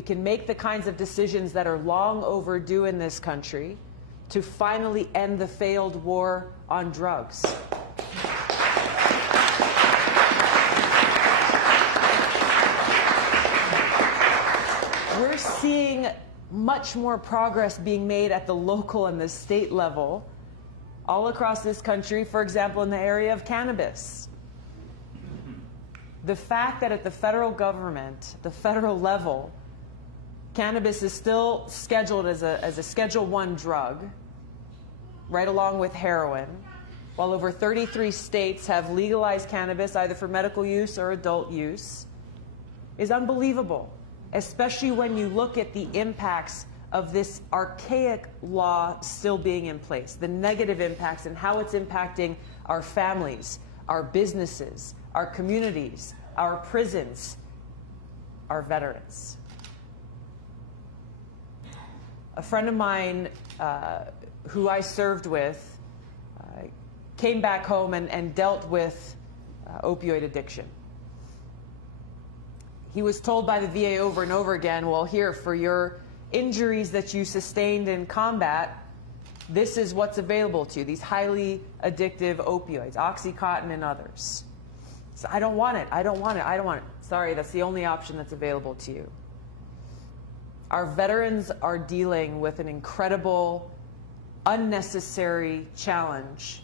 we can make the kinds of decisions that are long overdue in this country to finally end the failed war on drugs. We're seeing much more progress being made at the local and the state level all across this country, for example, in the area of cannabis. The fact that at the federal government, the federal level, cannabis is still scheduled as a Schedule I drug, right along with heroin, while over 33 states have legalized cannabis either for medical use or adult use, is unbelievable, especially when you look at the impacts of this archaic law still being in place, the negative impacts and how it's impacting our families, our businesses, our communities, our prisons, our veterans. A friend of mine who I served with came back home and dealt with opioid addiction. He was told by the VA over and over again, well, here, for your injuries that you sustained in combat, this is what's available to you, these highly addictive opioids, Oxycontin and others. So I don't want it, I don't want it, I don't want it. Sorry, that's the only option that's available to you. Our veterans are dealing with an incredible, unnecessary challenge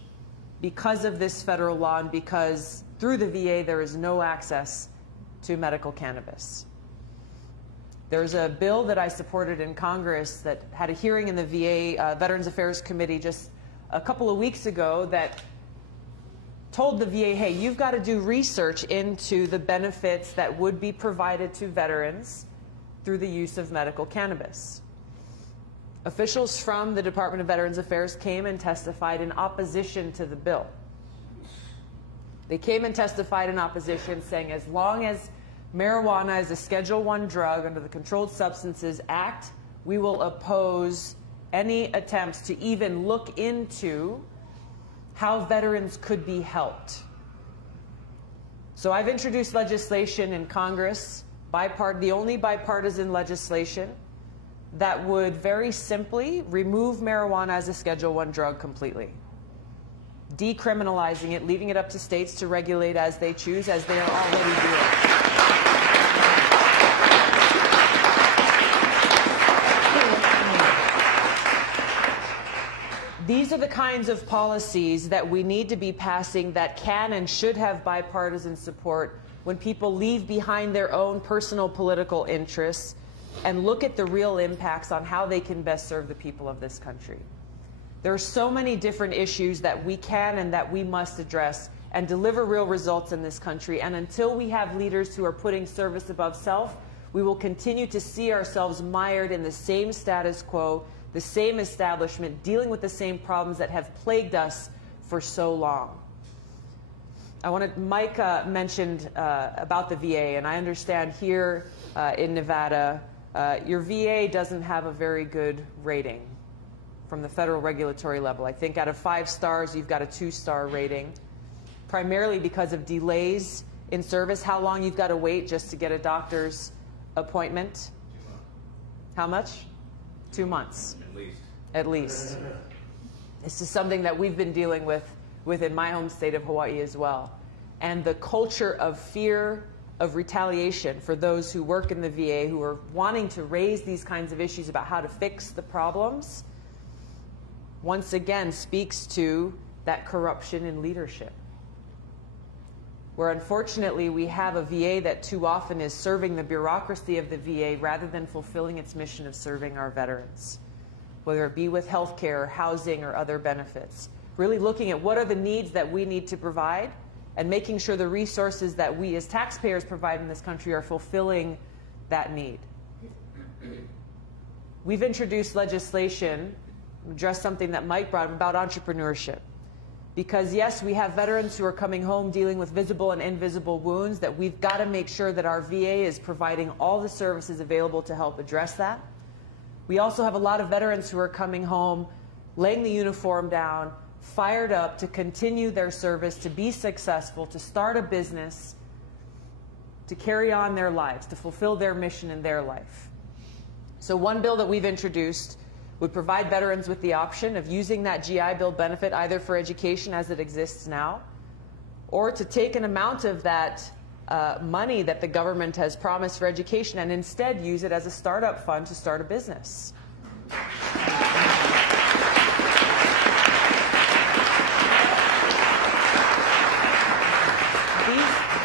because of this federal law and because through the VA there is no access to medical cannabis. There's a bill that I supported in Congress that had a hearing in the VA Veterans Affairs Committee just a couple of weeks ago that told the VA, hey, you've got to do research into the benefits that would be provided to veterans through the use of medical cannabis. Officials from the Department of Veterans Affairs came and testified in opposition to the bill. They came and testified in opposition, saying as long as marijuana is a Schedule I drug under the Controlled Substances Act, we will oppose any attempts to even look into how veterans could be helped. So I've introduced legislation in Congress, the only bipartisan legislation that would very simply remove marijuana as a Schedule I drug completely. Decriminalizing it, leaving it up to states to regulate as they choose, as they are already doing. These are the kinds of policies that we need to be passing that can and should have bipartisan support when people leave behind their own personal political interests and look at the real impacts on how they can best serve the people of this country. There are so many different issues that we can and that we must address and deliver real results in this country. And until we have leaders who are putting service above self, we will continue to see ourselves mired in the same status quo, the same establishment, dealing with the same problems that have plagued us for so long. Mike mentioned about the VA, and I understand here in Nevada, your VA doesn't have a very good rating from the federal regulatory level. I think out of 5 stars, you've got a 2-star rating, primarily because of delays in service, how long you've got to wait just to get a doctor's appointment. How much? 2 months. At least. At least. This is something that we've been dealing with within my home state of Hawaii as well. And the culture of fear, of retaliation for those who work in the VA, who are wanting to raise these kinds of issues about how to fix the problems, once again speaks to that corruption in leadership. Where unfortunately we have a VA that too often is serving the bureaucracy of the VA rather than fulfilling its mission of serving our veterans, whether it be with health care, housing, or other benefits. Really looking at what are the needs that we need to provide and making sure the resources that we as taxpayers provide in this country are fulfilling that need. We've introduced legislation, address something that Mike brought up about entrepreneurship. Because yes, we have veterans who are coming home dealing with visible and invisible wounds that we've got to make sure that our VA is providing all the services available to help address that. We also have a lot of veterans who are coming home, laying the uniform down, fired up to continue their service, to be successful, to start a business, to carry on their lives, to fulfill their mission in their life. So one bill that we've introduced would provide veterans with the option of using that GI Bill benefit either for education as it exists now, or to take an amount of that money that the government has promised for education and instead use it as a startup fund to start a business.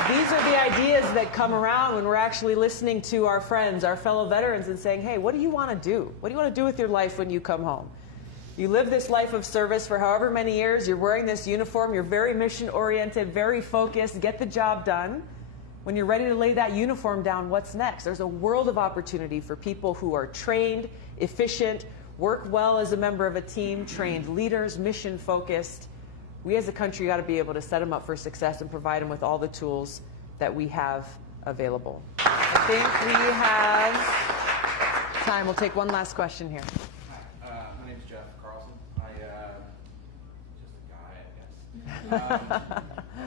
These are the ideas that come around when we're actually listening to our friends, our fellow veterans, and saying, hey, what do you want to do? What do you want to do with your life when you come home? You live this life of service for however many years, you're wearing this uniform, you're very mission-oriented, very focused, get the job done. When you're ready to lay that uniform down, what's next? There's a world of opportunity for people who are trained, efficient, work well as a member of a team, trained leaders, mission-focused. We as a country got to be able to set them up for success and provide them with all the tools that we have available. I think we have time. We'll take one last question here. Hi, my name is Jeff Carlson. Just a guy, I guess.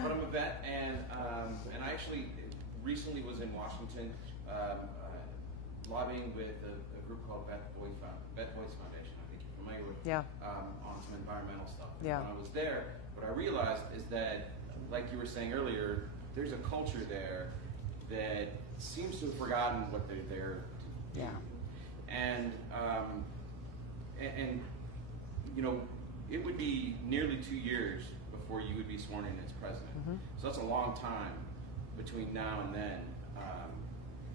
But I'm a vet, and I actually recently was in Washington lobbying with a group called Vet Voice Foundation. I think you're familiar with, on some environmental stuff. Yeah. When I was there, what I realized is that, like you were saying earlier, there's a culture there that seems to have forgotten what they're there to do. Yeah. And you know, it would be nearly 2 years before you would be sworn in as president. Mm-hmm. So that's a long time between now and then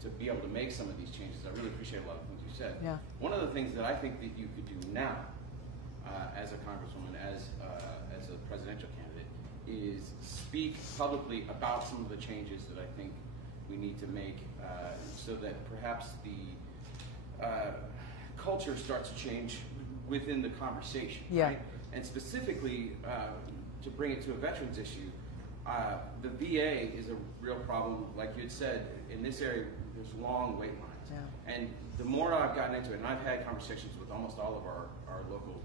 to be able to make some of these changes. I really appreciate a lot of things you said. Yeah. One of the things that I think that you could do now as a congresswoman, as a presidential candidate, is speak publicly about some of the changes that I think we need to make so that perhaps the culture starts to change within the conversation. Yeah. Right? And specifically, to bring it to a veterans issue, the VA is a real problem. Like you had said, in this area, there's long wait lines. Yeah. And the more I've gotten into it, and I've had conversations with almost all of our local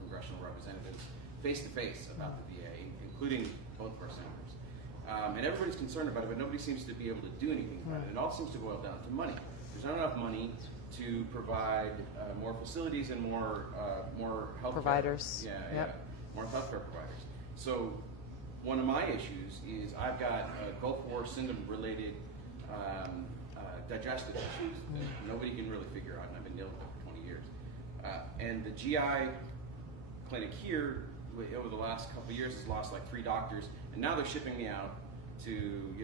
congressional representatives face-to-face about the VA, including both of our senators. And everybody's concerned about it, but nobody seems to be able to do anything about it. It all seems to boil down to money. There's not enough money to provide more facilities and more health providers. More healthcare providers. So one of my issues is I've got Gulf War syndrome-related digestive issues that nobody can really figure out, and I've been dealing with it for 20 years. And the GI clinic here, over the last couple of years, has lost like 3 doctors, and now they're shipping me out to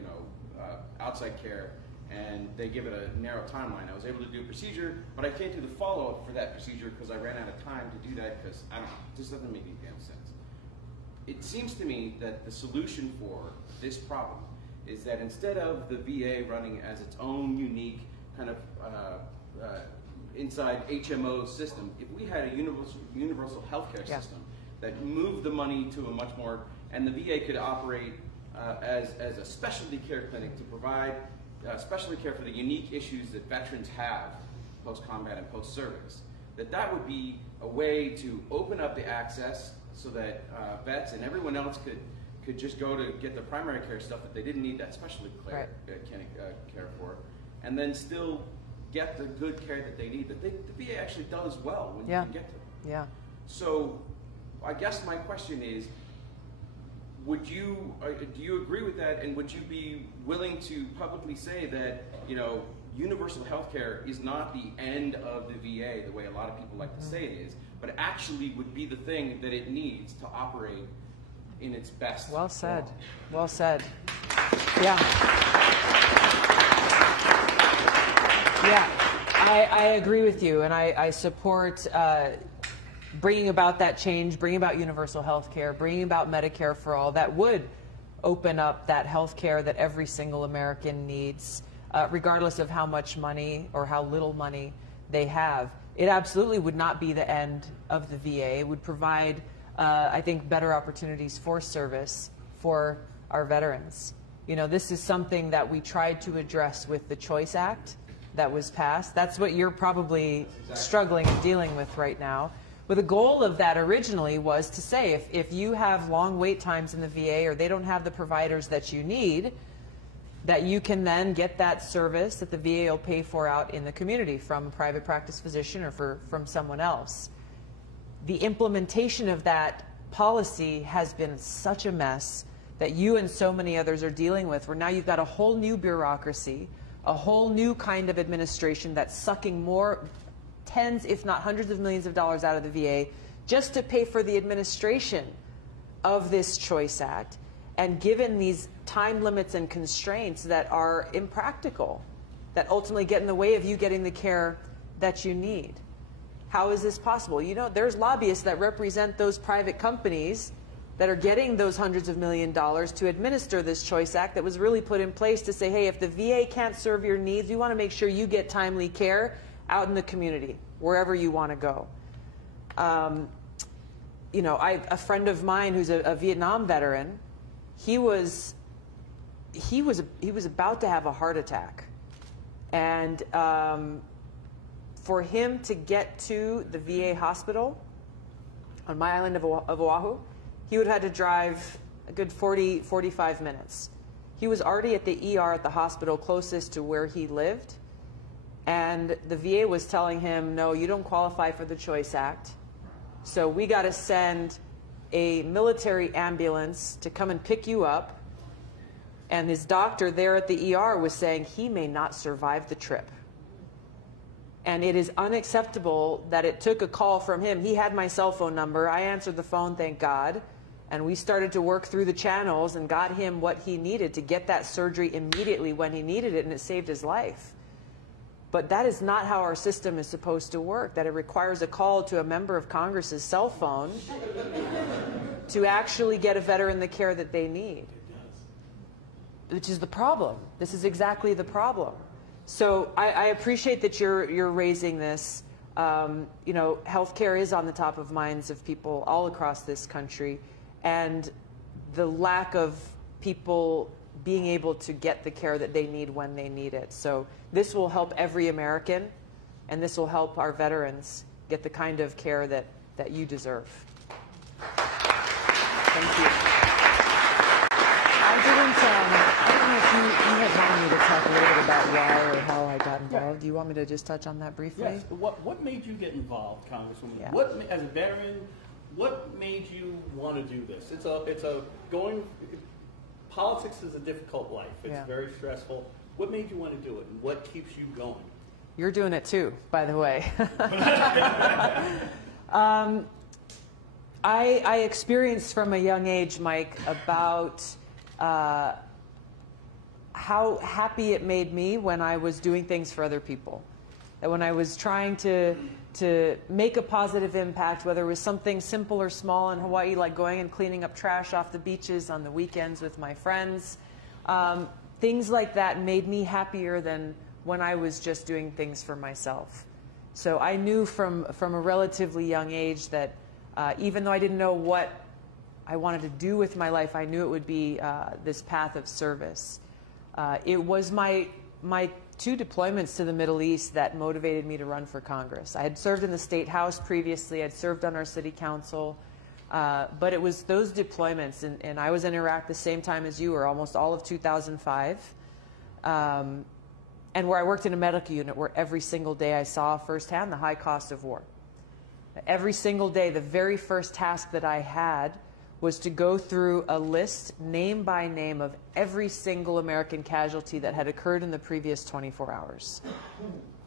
outside care, and they give it a narrow timeline. I was able to do a procedure, but I can't do the follow-up for that procedure because I ran out of time to do that because, I don't know, it just doesn't make any damn sense. It seems to me that the solution for this problem is that instead of the VA running as its own unique kind of inside HMO system, if we had a universal healthcare system that moved the money to a much more, and the VA could operate as a specialty care clinic to provide specialty care for the unique issues that veterans have post-combat and post-service, that would be a way to open up the access so that vets and everyone else could just go to get the primary care stuff that they didn't need that specialty care, care for, and then still get the good care that they need, that the VA actually does well when you can get to it. Yeah. So I guess my question is, do you agree with that, and would you be willing to publicly say that universal health care is not the end of the VA the way a lot of people like to say it is, but it actually would be the thing that it needs to operate in its best Well said. form? Well said. Yeah. Yeah, I agree with you, and I support bringing about that change, bringing about universal health care, bringing about Medicare for all. That would open up that health care that every single American needs, regardless of how much money or how little money they have. It absolutely would not be the end of the VA. It would provide, I think, better opportunities for service for our veterans. This is something that we tried to address with the Choice Act that was passed. That's what you're probably struggling and dealing with right now. But the goal of that originally was to say, if you have long wait times in the VA or they don't have the providers that you need, that you can then get that service that the VA will pay for out in the community from a private practice physician or from someone else. The implementation of that policy has been such a mess that you and so many others are dealing with, where now you've got a whole new bureaucracy, a whole new kind of administration that's sucking more tens, if not hundreds of millions of dollars out of the VA just to pay for the administration of this Choice Act, and given these time limits and constraints that are impractical, that ultimately get in the way of you getting the care that you need. How is this possible? You know, there's lobbyists that represent those private companies that are getting those hundreds of millions of dollars to administer this Choice Act that was really put in place to say, hey, if the VA can't serve your needs, we want to make sure you get timely care out in the community, wherever you want to go. You know, a friend of mine who's a Vietnam veteran, he was about to have a heart attack, and for him to get to the VA hospital on my island of Oahu, he would have had to drive a good 45 minutes. He was already at the ER at the hospital closest to where he lived, and the VA was telling him, no, you don't qualify for the Choice Act, so we got to send a military ambulance to come and pick you up. And his doctor there at the ER was saying he may not survive the trip. And it is unacceptable that it took a call from him. He had my cell phone number. I answered the phone, thank God. And we started to work through the channels and got him what he needed to get that surgery immediately when he needed it, and it saved his life. But that is not how our system is supposed to work, that it requires a call to a member of Congress's cell phone to actually get a veteran the care that they need. Which is the problem. This is exactly the problem. So I appreciate that you're raising this. You know, healthcare is on the top of minds of people all across this country, and the lack of people being able to get the care that they need when they need it. So this will help every American, and this will help our veterans get the kind of care that you deserve. Thank you. I don't know if you had wanted me to talk a little bit about why or how I got involved. Yeah. Do you want me to just touch on that briefly? Yes. What made you get involved, Congresswoman? Yeah. As a veteran, what made you want to do this? Politics is a difficult life. It's very stressful. What made you want to do it, and what keeps you going? You're doing it too, by the way. I experienced from a young age, Mike, about how happy it made me when I was doing things for other people. That when I was trying to make a positive impact, whether it was something simple or small in Hawaii, like going and cleaning up trash off the beaches on the weekends with my friends, things like that made me happier than when I was just doing things for myself. So I knew from a relatively young age that even though I didn't know what I wanted to do with my life, I knew it would be this path of service. It was my 2 deployments to the Middle East that motivated me to run for Congress. I had served in the State House previously. I'd served on our city council. But it was those deployments, and I was in Iraq the same time as you were, almost all of 2005, and where I worked in a medical unit where every single day I saw firsthand the high cost of war. Every single day, the very first task that I had was to go through a list, name by name, of every single American casualty that had occurred in the previous 24 hours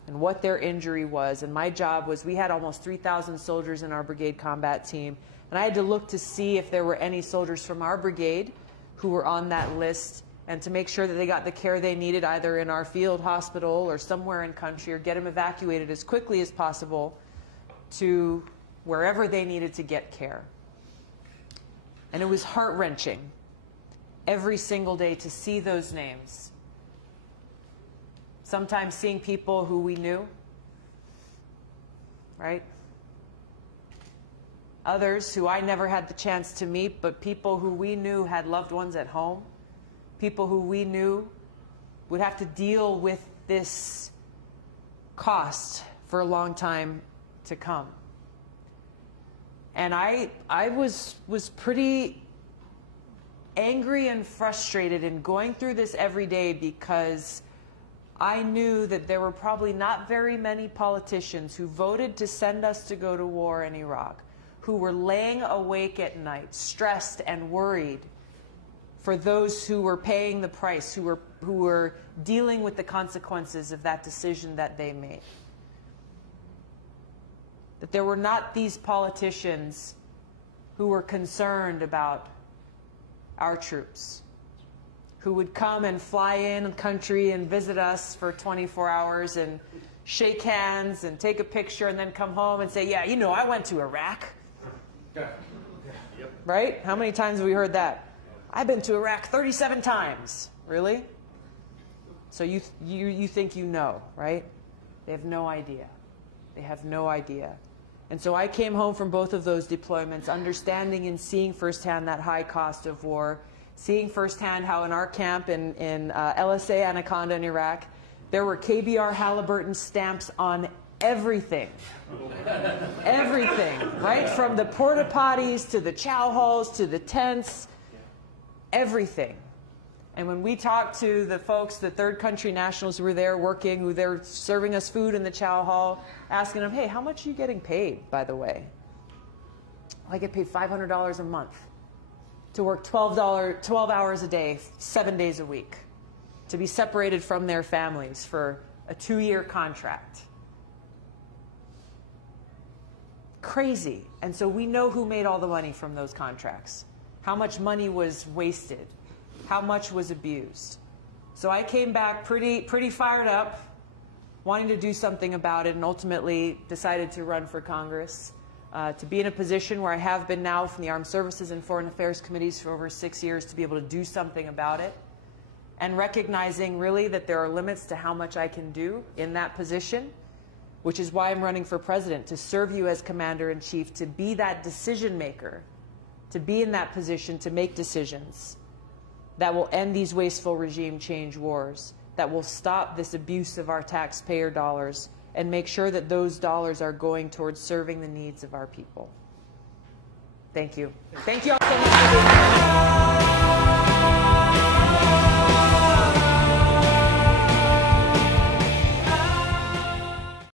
and what their injury was. And my job was, we had almost 3,000 soldiers in our brigade combat team, and I had to look to see if there were any soldiers from our brigade who were on that list, and to make sure that they got the care they needed either in our field hospital or somewhere in country, or get them evacuated as quickly as possible to wherever they needed to get care. And it was heart-wrenching every single day to see those names. Sometimes seeing people who we knew, right? Others who I never had the chance to meet, but people who we knew had loved ones at home. People who we knew would have to deal with this cost for a long time to come. And I was pretty angry and frustrated and going through this every day because I knew that there were probably not very many politicians who voted to send us to go to war in Iraq, who were laying awake at night, stressed and worried for those who were paying the price, who were dealing with the consequences of that decision that they made. That there were not these politicians who were concerned about our troops, who would come and fly in country and visit us for 24 hours and shake hands and take a picture and then come home and say, yeah, you know, I went to Iraq. Right? How many times have we heard that? I've been to Iraq 37 times. Really? So you think you know, right? They have no idea. They have no idea. And so I came home from both of those deployments, understanding and seeing firsthand that high cost of war, seeing firsthand how in our camp in LSA Anaconda in Iraq, there were KBR Halliburton stamps on everything. Everything, right? From the porta potties to the chow halls to the tents, everything. And when we talked to the folks, the third country nationals who were there working, who they were serving us food in the chow hall, asking them, hey, how much are you getting paid, by the way? I get paid $500 a month to work 12 hours a day, 7 days a week, to be separated from their families for a 2-year contract. Crazy. And so we know who made all the money from those contracts, how much money was wasted, how much was abused. So I came back pretty fired up, wanting to do something about it, and ultimately decided to run for Congress, to be in a position where I have been now from the Armed Services and Foreign Affairs Committees for over 6 years, to be able to do something about it, and recognizing really that there are limits to how much I can do in that position, which is why I'm running for president, to serve you as commander-in-chief, to be that decision maker, to be in that position to make decisions that will end these wasteful regime change wars, that will stop this abuse of our taxpayer dollars and make sure that those dollars are going towards serving the needs of our people. Thank you. Thank you all so much for being here.